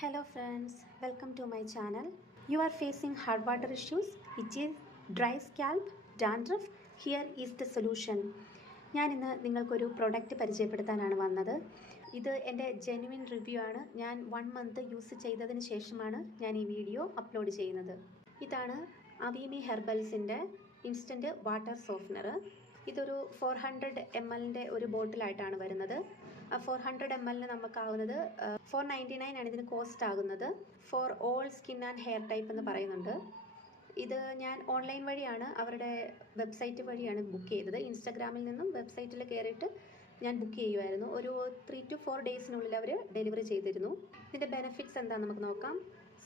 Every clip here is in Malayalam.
Hello friends, welcome to my channel. You are facing hard water issues, itchy, dry scalp, dandruff. Here is the solution. ഞാൻ ഇന്ന് നിങ്ങൾക്കൊരു പ്രൊഡക്റ്റ് പരിചയപ്പെടുത്താനാണ് വന്നത്. ഇത് എൻ്റെ ജെന്യുവിൻ റിവ്യൂ ആണ്. ഞാൻ 1 മന്ത് യൂസ് ചെയ്തതിന് ശേഷമാണ് ഞാൻ ഈ വീഡിയോ അപ്ലോഡ് ചെയ്യുന്നത്. ഇതാണ് അവീമി ഹെർബൽസിൻ്റെ ഇൻസ്റ്റൻറ്റ് വാട്ടർ സോഫ്റ്റ്നർ. ഇതൊരു 400 ml ഒരു ബോട്ടിലായിട്ടാണ് വരുന്നത്. 400 ml നമുക്കാവുന്നത് 499 ആണ് ഇതിന് കോസ്റ്റ് ആകുന്നത്. For all skin and hair type എന്ന് പറയുന്നുണ്ട്. ഇത് ഞാൻ ഓൺലൈൻ വഴിയാണ്, അവരുടെ വെബ്സൈറ്റ് വഴിയാണ് ബുക്ക് ചെയ്തത്. ഇൻസ്റ്റാഗ്രാമിൽ നിന്നും വെബ്സൈറ്റിൽ കയറിയിട്ട് ഞാൻ ബുക്ക് ചെയ്യുമായിരുന്നു. ഒരു 3 to 4 ഡേയ്സിനുള്ളിൽ അവർ ഡെലിവറി ചെയ്തിരുന്നു. ഇതിൻ്റെ ബെനിഫിറ്റ്സ് എന്താണെന്ന് നമുക്ക് നോക്കാം.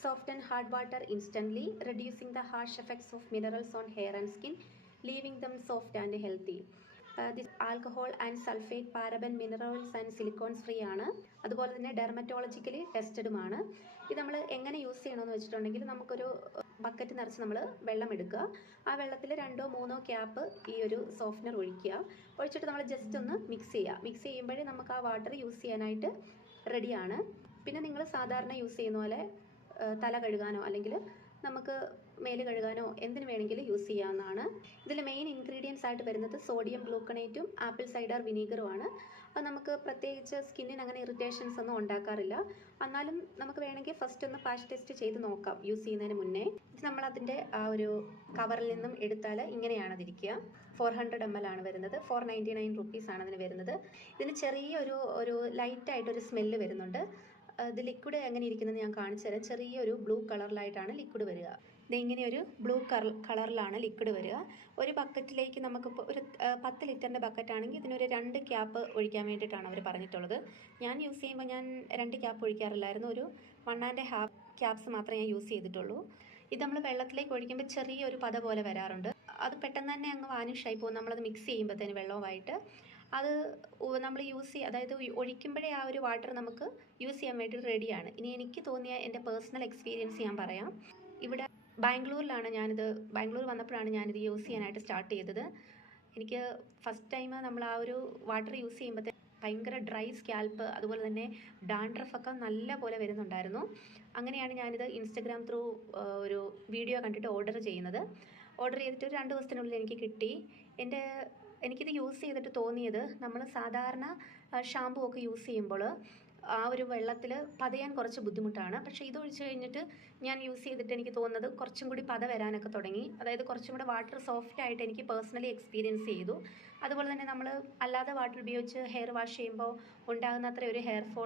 Soft and hard water instantly, reducing the harsh effects of minerals on hair and skin, leaving them soft and healthy. This alcohol and sulfate, paraben, minerals and silicones free ആണ്. അതുപോലെ തന്നെ ഡെർമറ്റോളജിക്കലി ടെസ്റ്റഡുമാണ്. ഇത് നമ്മൾ എങ്ങനെ യൂസ് ചെയ്യണമെന്ന് വെച്ചിട്ടുണ്ടെങ്കിൽ, നമുക്കൊരു ബക്കറ്റ് നിറച്ച് നമ്മൾ വെള്ളം എടുക്കുക. ആ വെള്ളത്തിൽ 2 or 3 ക്യാപ്പ് ഈ ഒരു സോഫ്റ്റ്നർ ഒഴിച്ചിട്ട് നമ്മൾ ജസ്റ്റ് ഒന്ന് മിക്സ് ചെയ്യുമ്പോഴേ നമുക്ക് ആ വാട്ടർ യൂസ് ചെയ്യാനായിട്ട് റെഡിയാണ്. പിന്നെ നിങ്ങൾ സാധാരണ യൂസ് ചെയ്യുന്ന പോലെ തല കഴുകാനോ അല്ലെങ്കിൽ നമുക്ക് മേല് കഴുകാനോ എന്തിനു വേണമെങ്കിലും യൂസ് ചെയ്യാവുന്നതാണ്. ഇതിൽ മെയിൻ ഇൻഗ്രീഡിയൻസ് ആയിട്ട് വരുന്നത് സോഡിയം ഗ്ലൂക്കണേറ്റും ആപ്പിൾ സൈഡർ വിനീഗറുമാണ്. അത് നമുക്ക് പ്രത്യേകിച്ച് സ്കിന്നിന് അങ്ങനെ ഇറിറ്റേഷൻസ് ഒന്നും ഉണ്ടാക്കാറില്ല. എന്നാലും നമുക്ക് വേണമെങ്കിൽ ഫസ്റ്റ് ഒന്ന് പാച്ച് ടെസ്റ്റ് ചെയ്ത് നോക്കാം യൂസ് ചെയ്യുന്നതിന് മുന്നേ. ഇത് നമ്മൾ അതിൻ്റെ ആ ഒരു കവറിൽ നിന്നും എടുത്താൽ ഇങ്ങനെയാണ് അതിരിക്കുക. 400 ml ആണ് വരുന്നത്. 499 rupees ആണ് അതിന് വരുന്നത്. ഇതിന് ചെറിയൊരു ലൈറ്റായിട്ടൊരു സ്മെല്ല് വരുന്നുണ്ട്. ഇത് ലിക്വിഡ് എങ്ങനെ ഇരിക്കുന്നത് ഞാൻ കാണിച്ചു തരാം. ചെറിയൊരു ബ്ലൂ കളറിലായിട്ടാണ് ലിക്വിഡ് വരിക. ഇത് ഇങ്ങനെയൊരു ബ്ലൂ കളറിലാണ് ലിക്വിഡ് വരിക. ഒരു ബക്കറ്റിലേക്ക് നമുക്കിപ്പോൾ ഒരു 10 ലിറ്ററിൻ്റെ ബക്കറ്റ് ആണെങ്കിൽ ഇതിനൊരു 2 ക്യാപ്പ് ഒഴിക്കാൻ വേണ്ടിയിട്ടാണ് അവർ പറഞ്ഞിട്ടുള്ളത്. ഞാൻ യൂസ് ചെയ്യുമ്പോൾ ഞാൻ 2 ക്യാപ്പ് ഒഴിക്കാറില്ലായിരുന്നു. ഒരു 1.5 ക്യാപ്സ് മാത്രമേ ഞാൻ യൂസ് ചെയ്തിട്ടുള്ളൂ. ഇത് നമ്മൾ വെള്ളത്തിലേക്ക് ഒഴിക്കുമ്പോൾ ചെറിയൊരു പത പോലെ വരാറുണ്ട്. അത് പെട്ടെന്ന് തന്നെ അങ്ങ് വാനിഷായി പോകും നമ്മളത് മിക്സ് ചെയ്യുമ്പോഴത്തേന് വെള്ളവുമായിട്ട്. അത് നമ്മൾ അതായത് ഒഴിക്കുമ്പോഴേ ആ ഒരു വാട്ടർ നമുക്ക് യൂസ് ചെയ്യാൻ വേണ്ടി റെഡിയാണ്. ഇനി എനിക്ക് തോന്നിയ എൻ്റെ പേഴ്സണൽ എക്സ്പീരിയൻസ് ഞാൻ പറയാം. ഇവിടെ ബാംഗ്ലൂർ വന്നപ്പോഴാണ് ഞാനിത് യൂസ് ചെയ്യാനായിട്ട് സ്റ്റാർട്ട് ചെയ്തത്. എനിക്ക് ഫസ്റ്റ് ടൈം നമ്മൾ ആ ഒരു വാട്ടർ യൂസ് ചെയ്യുമ്പോഴത്തേ ഭയങ്കര ഡ്രൈ സ്കാൽപ്പ്, അതുപോലെ തന്നെ ഡാൻഡ്രഫൊക്കെ നല്ല പോലെ വരുന്നുണ്ടായിരുന്നു. അങ്ങനെയാണ് ഞാനിത് ഇൻസ്റ്റഗ്രാം ത്രൂ ഒരു വീഡിയോ കണ്ടിട്ട് ഓർഡർ ചെയ്തിട്ട് ഒരു 2 ദിവസത്തിനുള്ളിൽ എനിക്ക് കിട്ടി. എനിക്കിത് യൂസ് ചെയ്തിട്ട് തോന്നിയത്, നമ്മൾ സാധാരണ ഷാമ്പു ഒക്കെ യൂസ് ചെയ്യുമ്പോൾ ആ ഒരു വെള്ളത്തിൽ പതയാൻ കുറച്ച് ബുദ്ധിമുട്ടാണ്. പക്ഷേ ഇത് ഒഴിച്ച് കഴിഞ്ഞിട്ട് ഞാൻ യൂസ് ചെയ്തിട്ട് എനിക്ക് തോന്നുന്നത് കുറച്ചും കൂടി പത വരാനൊക്കെ തുടങ്ങി. അതായത് കുറച്ചും കൂടെ വാട്ടർ സോഫ്റ്റ് ആയിട്ട് എനിക്ക് പേഴ്സണലി എക്സ്പീരിയൻസ് ചെയ്തു. അതുപോലെ തന്നെ നമ്മൾ അല്ലാതെ വാട്ടർ ഉപയോഗിച്ച് ഹെയർ വാഷ് ചെയ്യുമ്പോൾ ഉണ്ടാകുന്ന അത്ര ഒരു ഹെയർ ഫോൾ